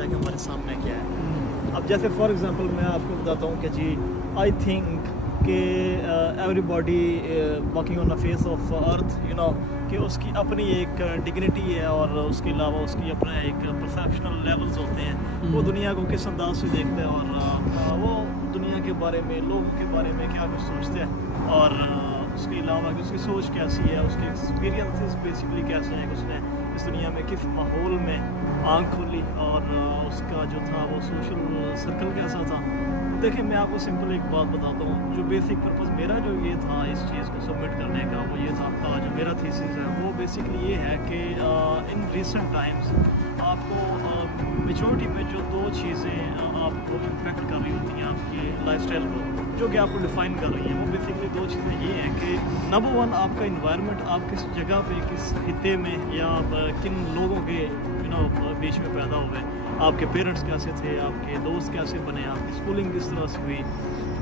है कि हमारे सामने क्या है। अब जैसे फॉर एग्जांपल मैं आपको बताता हूँ कि जी आई थिंक कि everybody walking on the face of earth you know कि उसकी अपनी एक डिग्निटी है और उसके अलावा उसकी अपना एक परसेप्शनल लेवल्स होते हैं। वो दुनिया को किस अंदाज से देखता है और वो दुनिया के बारे में, लोगों के बारे में क्या कुछ सोचते हैं और उसके अलावा कि उसकी सोच कैसी है, उसके एक्सपीरियंसेस बेसिकली कैसे हैं कि उसने इस दुनिया में किस माहौल में आँख खोली और उसका जो था वो सोशल सर्कल कैसा था। देखिए मैं आपको सिंपल एक बात बताता हूँ, जो बेसिक पर्पस मेरा जो ये था इस चीज़ को सबमिट करने का वो ये था, जो मेरा थीसिस है वो बेसिकली ये है कि इन रिसेंट टाइम्स आपको मेजॉरिटी में जो दो चीज़ें आपको इम्पेक्ट कर रही होती हैं आपकी लाइफस्टाइल को, जो कि आपको डिफ़ाइन कर रही हैं, वो बेसिकली दो चीज़ें ये हैं कि नंबर वन आपका इन्वायरमेंट, आप किस जगह पे, किस खिते में या किन लोगों के बीच में पैदा हुए, आपके पेरेंट्स कैसे थे, आपके दोस्त कैसे बने, आपकी स्कूलिंग किस तरह से हुई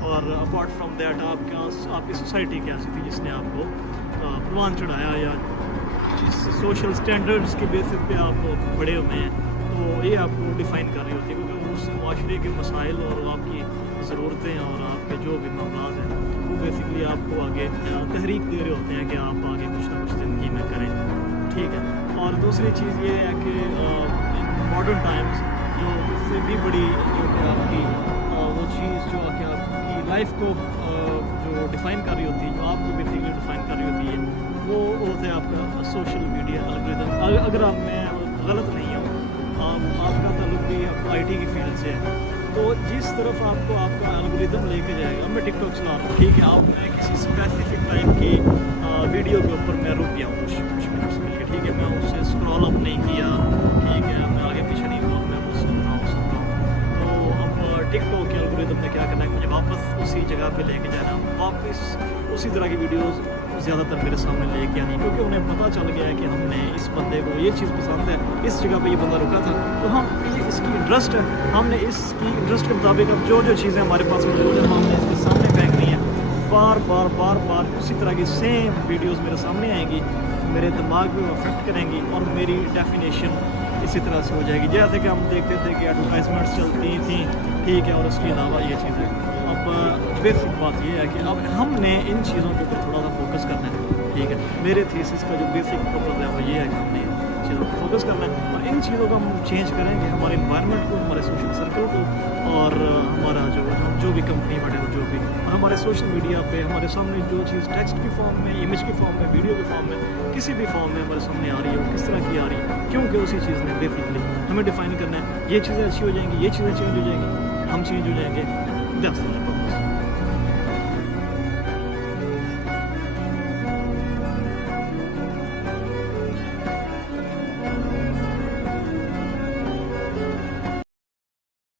और अपार्ट फ्रॉम दैट आपकी सोसाइटी कैसी थी जिसने आपको परवान चढ़ाया या जिस सोशल स्टैंडर्ड्स के बेसिस पे आप बड़े हुए हैं, तो ये आपको डिफ़ाइन कर रही होती है क्योंकि उस माशरे के मसाइल और आपकी ज़रूरतें और आपके जो भी मामलात हैं वो बेसिकली आपको आगे तहरीक दे रहे होते हैं कि आप आगे कुछ ना कुछ ज़िंदगी में करें, ठीक है। और दूसरी चीज़ ये है कि मॉडर्न टाइम्स जो इससे भी बड़ी जो कि आपकी वो चीज़ जो कि आपकी लाइफ को जो डिफ़ाइन कर रही होती है, जो आपको बेसिकली डिफ़ाइन कर रही होती है, वो होता है आपका सोशल मीडिया एल्गोरिथम। अगर आप मैं गलत नहीं हूँ, आपका ताल्लुक भी IT की फील्ड से है, तो जिस तरफ आपको आपका एल्गोरिथम लेके जाएगा, मैं टिकटॉक चला रहा हूँ, ठीक है, आप मैं किसी स्पेसिफिक टाइम की वीडियो के ऊपर मैं रुक गया हूँ कुछ मिनट्स के लिए, ठीक है, मैं उससे स्क्रॉल अप नहीं किया, ठीक है, मैं आगे पीछे नहीं हुआ, मैं वो सुन रहा हूँ। तो अब टिकटॉक के एल्गोरिथम ने क्या करना है, मुझे वापस उसी जगह पे लेके जाना, वापस उसी तरह की वीडियोज़ ज़्यादातर मेरे सामने लेके आनी, क्योंकि उन्हें पता चल गया है कि हमने इस बंदे को ये चीज़ पसंद है, इस जगह पे ये बंदा रुका था, तो हम ये इसकी इंटरेस्ट है, हमने इसकी इंटरेस्ट के मुताबिक अब जो चीज़ें हमारे पास मौजूद है हमने इसके सामने फेंकनी है। बार बार उसी तरह की सेम वीडियोस मेरे सामने आएंगी, मेरे दिमाग में अफेक्ट करेंगी और मेरी डेफिनेशन इसी तरह से हो जाएगी। जैसे कि हम देखते थे कि एडवर्टाइजमेंट्स चलती थी, ठीक है, और उसके अलावा ये चीज़ें। अब बेसिक बात ये है कि अब हमने इन चीज़ों के ऊपर थोड़ा सा फोकस करना है, ठीक है। मेरे थीसिस का जो बेसिक पर्पज़ है वो ये है कि हमने चीज़ों पर फोकस करना है और इन चीज़ों को हम चेंज करेंगे, हमारे इन्वायरमेंट को, हमारे सोशल सर्कल को और हमारा जो भी कंपनी बने जो भी, और हमारे सोशल मीडिया पे हमारे सामने जो चीज़ टेक्स्ट की फॉर्म में, इमेज की फॉर्म में, वीडियो की फॉर्म में, किसी भी फॉर्म में हमारे सामने आ रही है, वो किस तरह की आ रही है, क्योंकि उसी चीज़ ने बेसिकली हमें डिफ़ाइन करना है। ये चीज़ें अच्छी हो जाएंगी, ये चीज़ें चेंज हो जाएंगी, हम चेंज हो जाएंगे, दैट्स